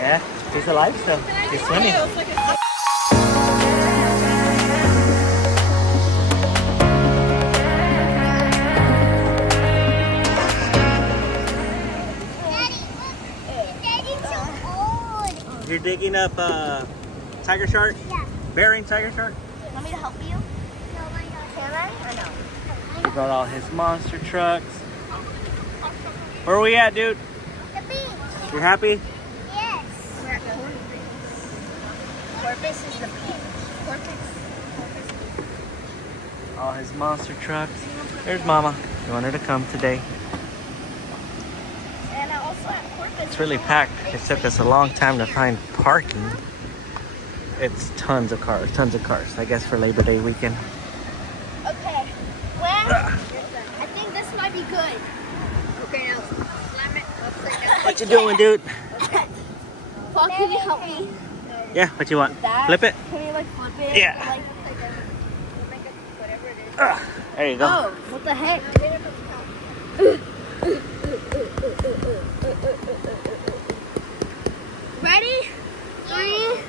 Yeah, he's alive still. He's swimming. You're digging up tiger shark? Yeah. Bearing tiger shark? Want me to help you? No, why not? Can I or no? He brought all his monster trucks. Where are we at, dude? The beach. You happy? Yes. We're at Corpus is the beach. Corpus. All his monster trucks. There's Mama. You want her to come today. And also at Corpus. It's really packed. It took us a long time to find parking. It's tons of cars, I guess for Labor Day weekend. Okay. Well, I think this might be good. Okay, now slam it. What you doing, dude? Okay. Paul, can you help me? Yeah, what you want? That? Flip it? Can you like flip it? Yeah. Like, whatever it is. There you go. Oh, what the heck? Ready? 3,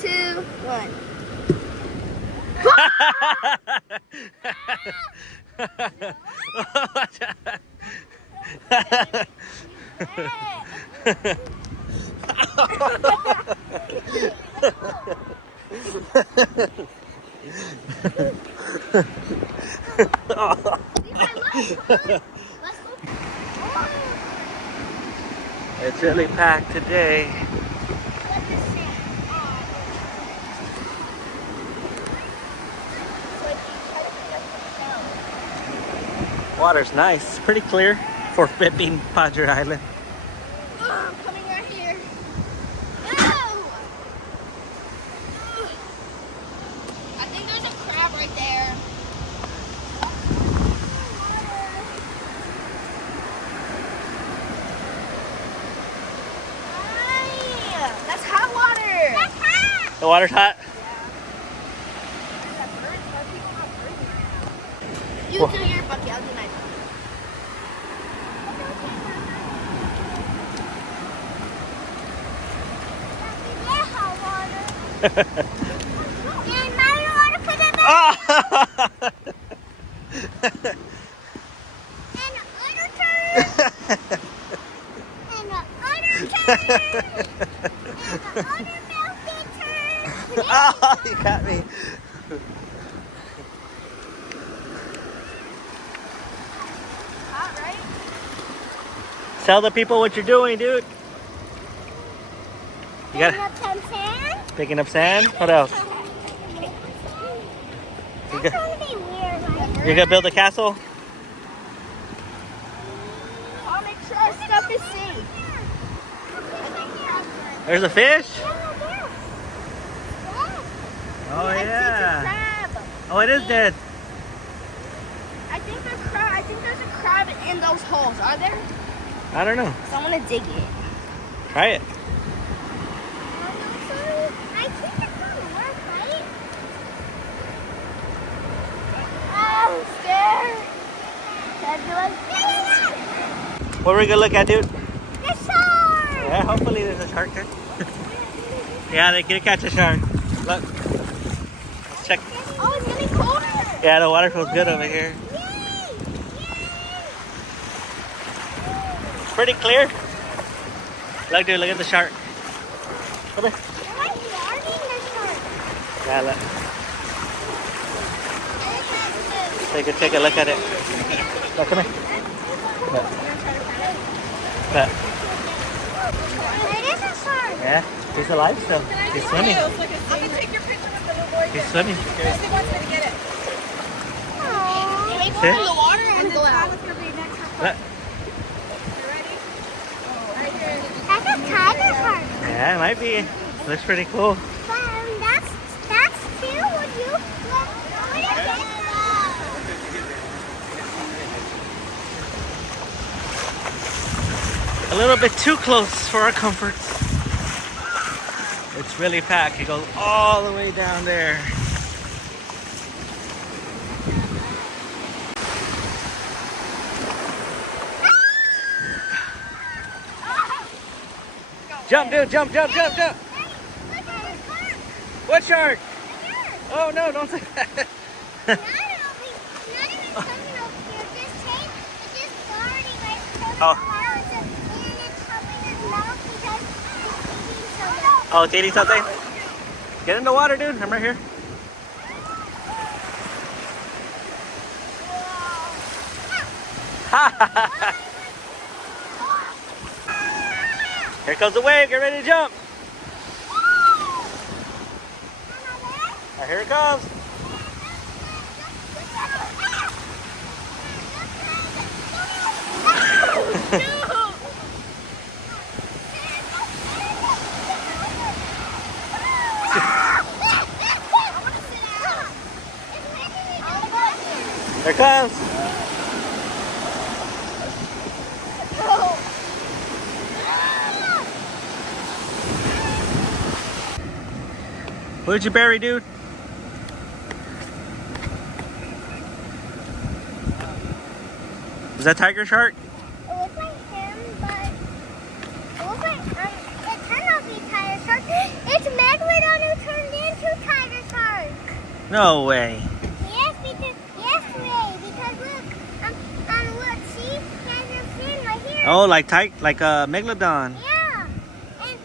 2, 1. It's really packed today. Water's nice. It's pretty clear for it being Padre Island. Oh, I'm coming right here. No! I think there's a crab right there. That's hot water. That's hot. The water's hot? You do your bucket, I'll do mine. And now you want to put it in. And another turn. And another turn. And another melted turn. Oh, you got me. Hot, right? Tell the people what you're doing, dude. You got Up some sand. picking up sand. What else? That's You got, gonna be weird, right? you're gonna build a castle? I'll make sure our stuff is safe. There's a fish? Oh I think yeah. a crab. Oh, it is dead. I think there's a crab in those holes. Are there? I don't know. So I'm gonna dig it. Try it. I think it's gonna work, right? Oh, I'm scared. Can I do it? What are we gonna look at, dude? The shark! Yeah, hopefully there's a shark there. Yeah, they can catch a shark. Look. Let's check. Oh, it's getting colder. Yeah, the water feels good over here. Pretty clear. Look, dude, look at the shark. Come here. Yeah, look. Take a look at it. Look, come here. Look. Look. It is a shark. Yeah, he's alive still. He's swimming. I can take your picture with the little boy. He's swimming. Christy wants me to get it. Can we go See? in the water and go out? Look. You ready? Right here. That's a tiger shark. Yeah, it might be. Looks pretty cool. That's two. Would you? A little bit too close for our comforts. It's really packed. It goes all the way down there. Jump, dude, jump, jump, jump, jump. What shark? Oh no, don't say that. Oh. Oh, it's eating something? Get in the water, dude. I'm right here. Here comes the wave. Get ready to jump. Right, here it comes. Here it comes. What did you bury, dude? Is that tiger shark? It looks like him, but it looks like it cannot be tiger shark. It's Megalodon who turned into tiger shark. No way. Yes, because look, see, he has a fin right here. Oh, like Megalodon. Yeah, and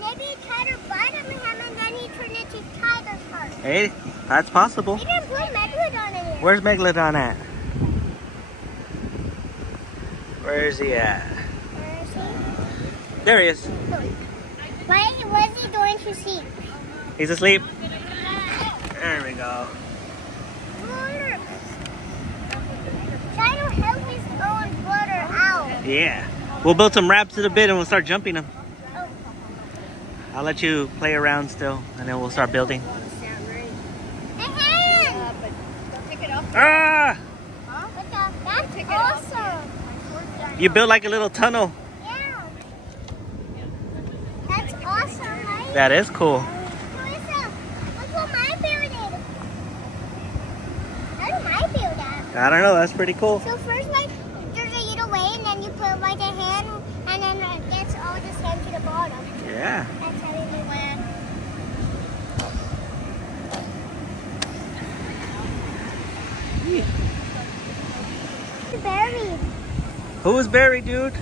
maybe it tried to bite him, and then he turned into tiger shark. Hey, that's possible. He didn't put Megalodon in here. Where's Megalodon at? Where is he at? Where is he? There he is. What is he doing to sleep? He's asleep. There we go. Water. Try to help his own brother out. Yeah. We'll build some wraps to the bit and we'll start jumping them. Oh. I'll let you play around still and then we'll start building. But don't pick it up. Ah! That's awesome. You built like a little tunnel. Yeah. That's awesome, right? That is cool. Melissa, look what my building. How do my build at? I don't know. That's pretty cool. So first, like, there's a little way, and then you put like a hand, and then it gets all the sand to the bottom. Yeah. That's how we do it. Buried. Who is buried, dude? I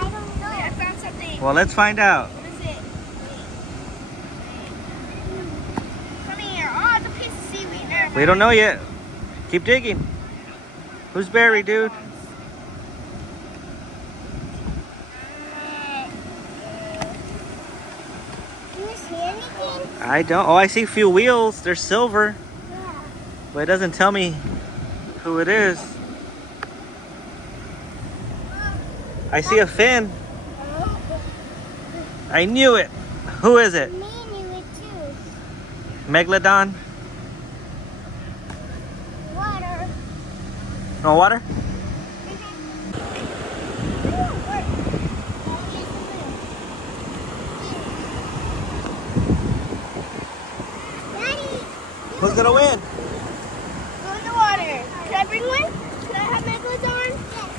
don't know. I found something. Well, let's find out. What is it? Come here. Oh, it's a piece of seaweed. There. We don't know yet. Keep digging. Who's buried, dude? Do you see anything? I don't. Oh, I see a few wheels. They're silver. Yeah. But it doesn't tell me who it is. I see a fin. I knew it. Who is it? Me knew it too. Megalodon? Water. No water? Daddy, Who's gonna win? Go in the water. Can I bring one? Can I have Megalodon? yes.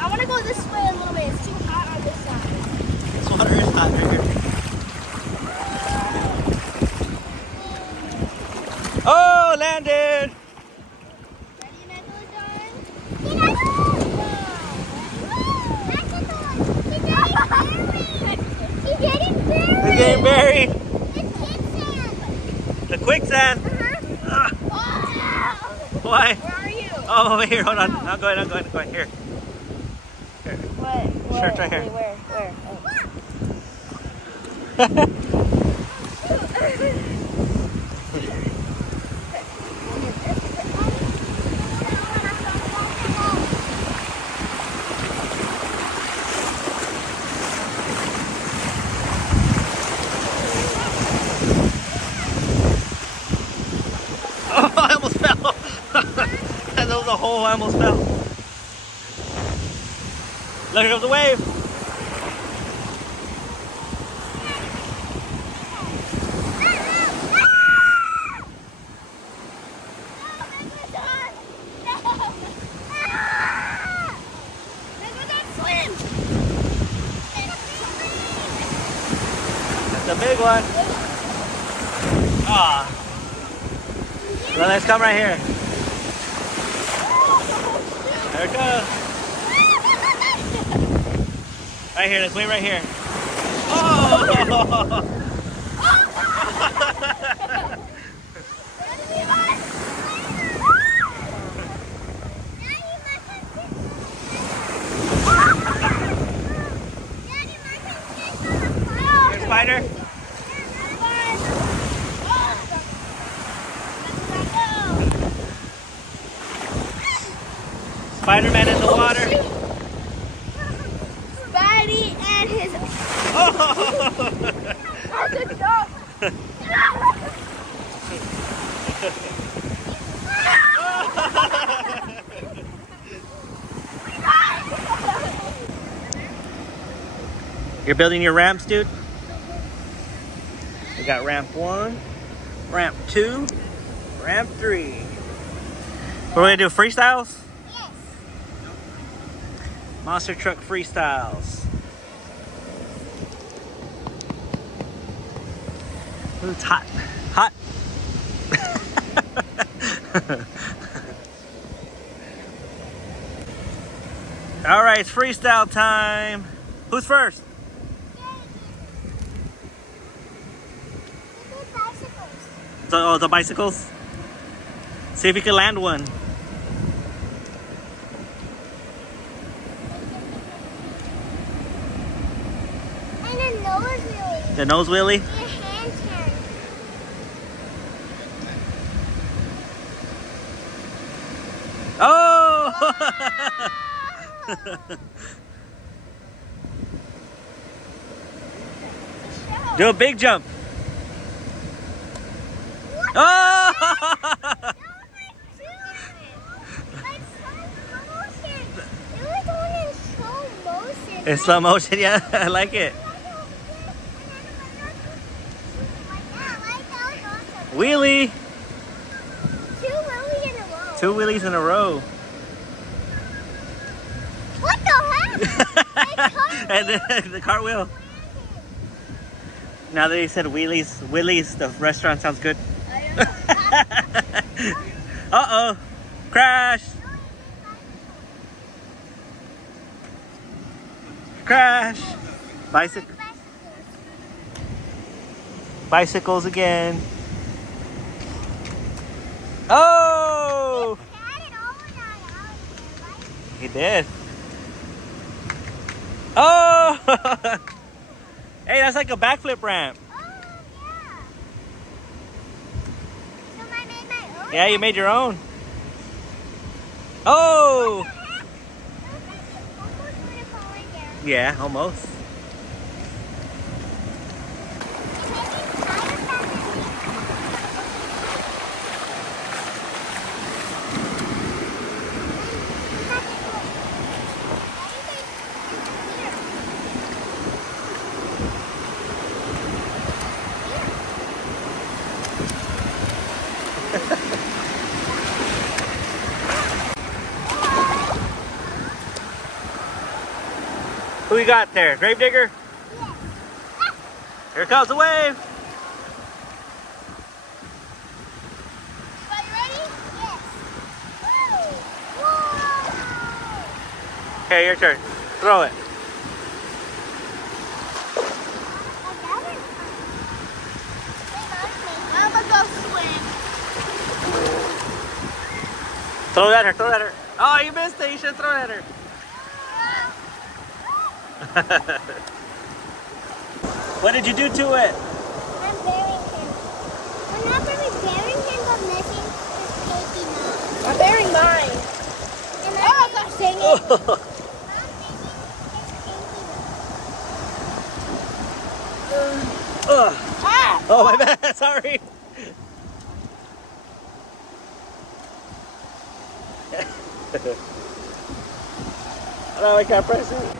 I want to go this way a little bit. It's too hot on this side. This water is hot right here. Oh, landed! Ready, Megalodon? He's getting buried. He's getting buried. It's quicksand. The quicksand. Uh-huh. Why? Where are you? Oh, over here. Hold on. I'm going. I'm going. Here. What? Sure, right here. Where? Oh, I almost fell. That was a hole. I almost fell. Look, here comes the wave. the big one. Ah. Well, let's come right here. There it goes. Right here, let's wait right here. Oh! Here, Spider. Spider-Man in the water. Spidey and his. Oh! That's a joke. You're building your ramps, dude? We got ramp 1, ramp 2, ramp 3. We're gonna do freestyles? Yes. Monster truck freestyles. Ooh, it's hot. Hot. All right, it's freestyle time. Who's first? The bicycles. See if you can land one. And a nose wheelie. The nose wheelie. And a hand turn. Oh! Do a big jump. Oh! In slow motion, yeah, I like it. Wheelie. 2 wheelies in a row. What the heck? And then the cartwheel. Now that you said wheelies, Willie's, the restaurant sounds good. Uh-oh. Crash. Crash. Bicycles again. Oh! He did. Oh! Hey, that's like a backflip ramp. Yeah, you made your own. Oh! Yeah, almost. Who you got there? Gravedigger? Yes. Here comes the wave. Are you ready? Yes. Whoa! Okay, your turn. Throw it. I'm gonna go swim. Throw it at her, throw it at her. Oh, you missed it. You should throw it at her. What did you do to it? I'm burying him. We're not really burying him, but missing his taking off. I'm bearing mine. And Oh gosh, dang it. I'm thinking it's taking Ugh. Ah! Oh, my bad. Sorry. No, I can't press it.